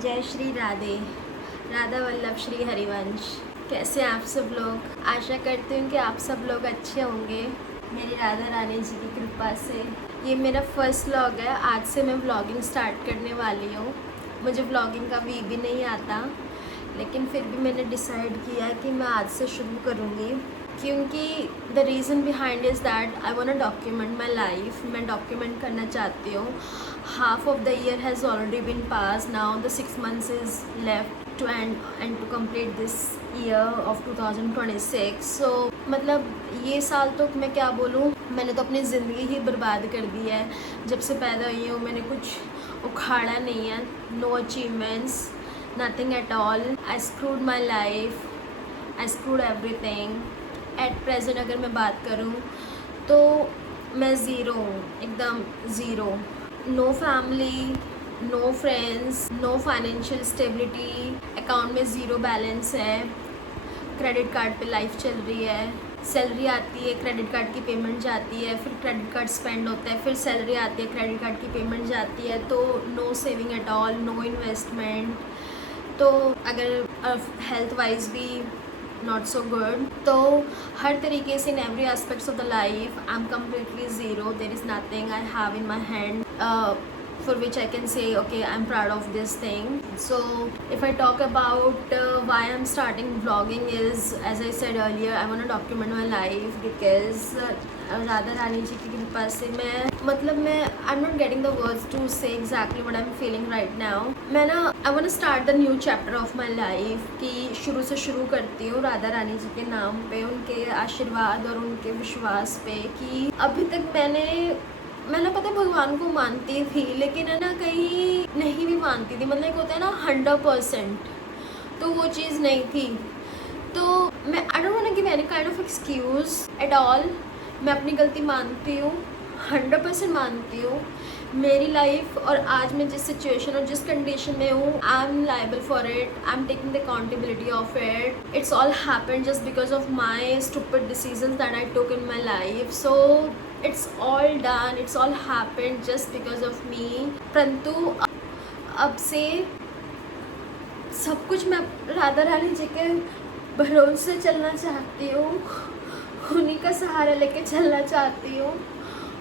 जय श्री राधे। राधा वल्लभ श्री हरिवंश। कैसे हैं आप सब लोग? आशा करती हूँ कि आप सब लोग अच्छे होंगे मेरी राधा रानी जी की कृपा से। ये मेरा फर्स्ट व्लॉग है। आज से मैं व्लॉगिंग स्टार्ट करने वाली हूँ। मुझे व्लॉगिंग का भी नहीं आता, लेकिन फिर भी मैंने डिसाइड किया कि मैं आज से शुरू करूँगी, क्योंकि the reason behind is that I want to document my life. मैं डॉक्यूमेंट करना चाहती हूँ। Half of the year has already been passed, now the 6 months is left to end to complete this year of 2026। So मतलब ये साल तो मैं क्या बोलूँ, मैंने तो अपनी ज़िंदगी ही बर्बाद कर दी है। जब से पैदा हुई हूँ मैंने कुछ उखाड़ा नहीं है। No achievements, nothing at all. I screwed my life. I screwed everything. At present अगर मैं बात करूँ तो मैं ज़ीरो हूँ, एकदम zero. No family, no friends, no financial stability, account में ज़ीरो बैलेंस है, क्रेडिट कार्ड पे लाइफ चल रही है। सैलरी आती है, क्रेडिट कार्ड की पेमेंट जाती है, फिर क्रेडिट कार्ड स्पेंड होता है, फिर सैलरी आती है, क्रेडिट कार्ड की पेमेंट जाती है। तो no saving at all, no investment. तो अगर हेल्थ वाइज भी नॉट सो गुड, तो हर तरीके से in every aspects of the life I am completely zero. There is nothing I have in my hand for which I can say, okay, I'm proud of this thing. So if I talk about why I'm starting vlogging is, as I said earlier, I want to document my life because Radha Rani ji की कृपा से मैं I'm not getting the words to say exactly what I'm feeling right now. मैं ना I want to start the new chapter of my life कि शुरू से शुरू करती हूँ राधा रानी जी के नाम पे, उनके आशीर्वाद और उनके विश्वास पे। कि अभी तक मैं ना पता भगवान को मानती थी, लेकिन है ना कहीं नहीं भी मानती थी। मतलब एक होता है ना 100%, तो वो चीज़ नहीं थी। तो मैं I don't want to give any kind of excuse at all. मैं अपनी गलती मानती हूँ, 100% मानती हूँ। मेरी लाइफ और आज मैं जिस सिचुएशन और जिस कंडीशन में हूँ, I am liable for it, I am taking the accountability of it. It's all happened just because of my stupid decisions that I took in my life. So it's all done, it's all happened just because of me. परंतु अब से सब कुछ मैं राधा रानी जी के भरोसे चलना चाहती हूँ, उन्हीं का सहारा लेके चलना चाहती हूँ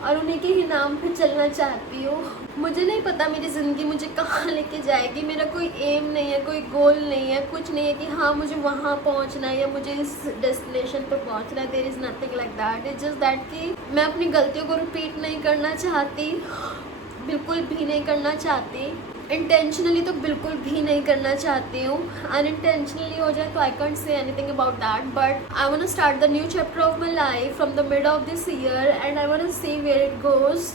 और उन्हीं के ही नाम पे चलना चाहती हूँ। मुझे नहीं पता मेरी ज़िंदगी मुझे कहाँ लेके जाएगी। मेरा कोई एम नहीं है, कोई गोल नहीं है, कुछ नहीं है कि हाँ मुझे वहाँ पहुँचना है या मुझे इस डेस्टिनेशन पे पहुँचना है। There is nothing like that. It's just that कि मैं अपनी गलतियों को रिपीट नहीं करना चाहती, बिल्कुल भी नहीं करना चाहती। इंटेंशनली तो बिल्कुल भी नहीं करना चाहती हूँ। अनइंटेंशनली हो जाए तो I can't say anything about that, but I want to start the new chapter of my life from the mid of this year and I want to see where it goes.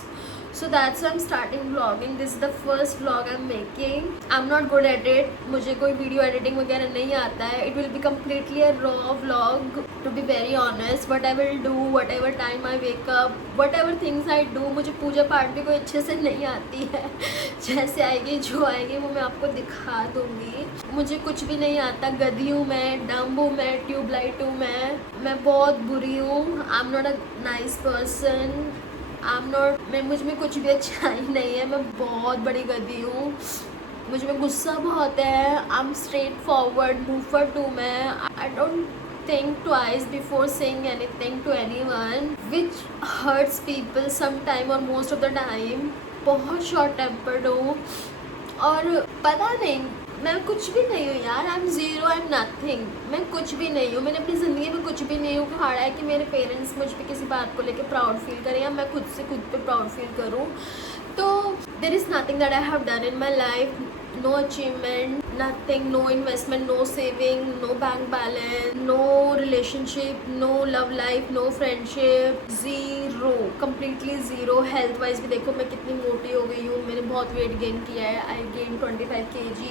So that's why I'm starting vlogging. This is the first vlog I'm making. I'm not good at it. मुझे कोई video editing वगैरह नहीं आता है. It will be completely a raw vlog, to be very honest. What I will do, whatever time I wake up, whatever things I do. मुझे पूजा पाठ भी कोई अच्छे से नहीं आती है. जैसे आएगी जो आएगी वो मैं आपको दिखा दूँगी. मुझे कुछ भी नहीं आता. गधी हूँ मैं, डम्ब हूँ मैं, ट्यूबलाइट हूँ मैं बहुत बुरी हूँ. I'm not a nice person. मुझ में कुछ भी अच्छाई नहीं है. मैं बहुत बड़ी गधी हूँ. मुझ में गुस्सा बहुत है. I am straightforward mover too मैं. I don't think twice before saying anything to anyone which hurts people sometime or most of the time. बहुत शॉर्ट टेम्पर्ड हूँ और पता नहीं मैं कुछ भी नहीं हूँ यार. I am zero, I am nothing. मैं कुछ भी नहीं हूँ. मैंने अपनी ज़िंदगी में कुछ भी नहीं हूँ. उखाड़ा है कि मेरे पेरेंट्स मुझ पे किसी बात को लेके प्राउड फील करें या मैं खुद से खुद पे प्राउड फील करूँ. तो there is nothing that I have done in my life. No achievement, nothing, no investment, no saving, no bank balance, no relationship, no love life, no friendship, zero, completely zero. Health wise भी देखो मैं कितनी मोटी हो गई हूँ. मैंने बहुत वेट गेन किया है. I gain 25 kg.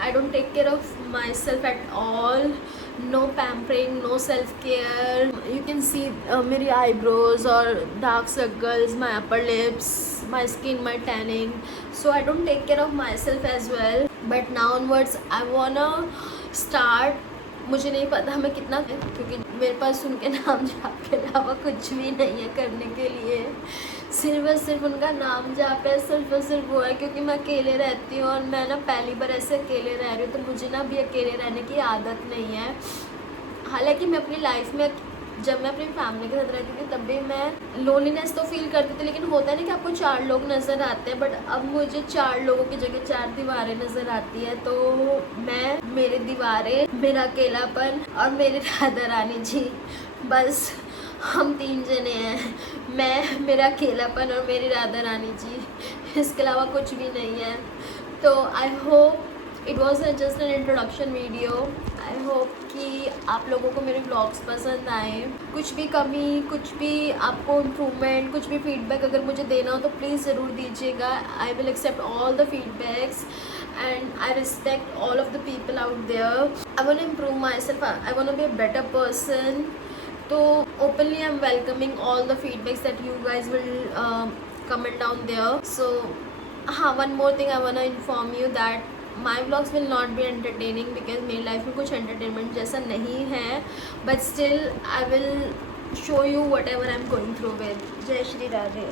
I don't take care of myself at all. No pampering, no self care. You can see मेरी आईब्रोज और dark circles, my upper lips, my skin, my tanning. So I don't take care of myself as well. But now onwards I wanna start. मुझे नहीं पता मैं कितना, क्योंकि मेरे पास उनके नाम जाप के अलावा कुछ भी नहीं है करने के लिए. सिर्फ और सिर्फ उनका नाम जहाँ पे सिर्फ और सिर्फ वो है क्योंकि मैं अकेले रहती हूँ और मैं ना पहली बार ऐसे अकेले रह रही हूँ, तो मुझे ना अभी अकेले रहने की आदत नहीं है। हालांकि मैं अपनी लाइफ में जब मैं अपनी फैमिली के साथ रहती थी तब भी मैं लोनलीनेस तो फील करती थी, लेकिन होता है ना कि आपको 4 लोग नज़र आते हैं, बट अब मुझे 4 लोगों की जगह 4 दीवारें नज़र आती है। तो मैं, मेरी दीवारें, मेरा अकेलापन और मेरी राधा रानी जी, बस हम 3 जने हैं। मैं, मेरा अकेलापन और मेरी राधा रानी जी, इसके अलावा कुछ भी नहीं है। तो I hope it was just an introduction video. I hope कि आप लोगों को मेरे व्लॉग्स पसंद आए। कुछ भी कमी, कुछ भी आपको इम्प्रूवमेंट, कुछ भी फीडबैक अगर मुझे देना हो तो प्लीज़ ज़रूर दीजिएगा। I will accept all the feedbacks and I respect all of the people out there. I want to improve myself. I want to be a better person. So openly I'm welcoming all the feedbacks that you guys will comment down there. So one more thing I want to inform you that my vlogs will not be entertaining because मेरी life में कुछ entertainment जैसा नहीं है, but still I will show you whatever I'm going through with. जय श्री राधे।